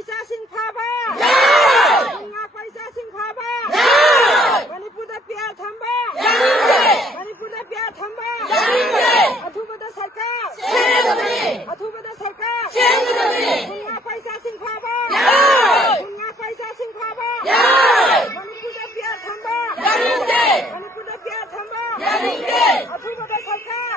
पैसा सिंफाबा दुनिया पैसा सिंफाबा मणिपुर प्यार थंबा मणिपुर प्यार थंबा अथुबद सरकार दुनिया पैसा सिंफाबा दुनिया पैसा सिंफाबा मणिपुर प्यार थंबा मणिपुर प्यार थंबा अथुबद सरकार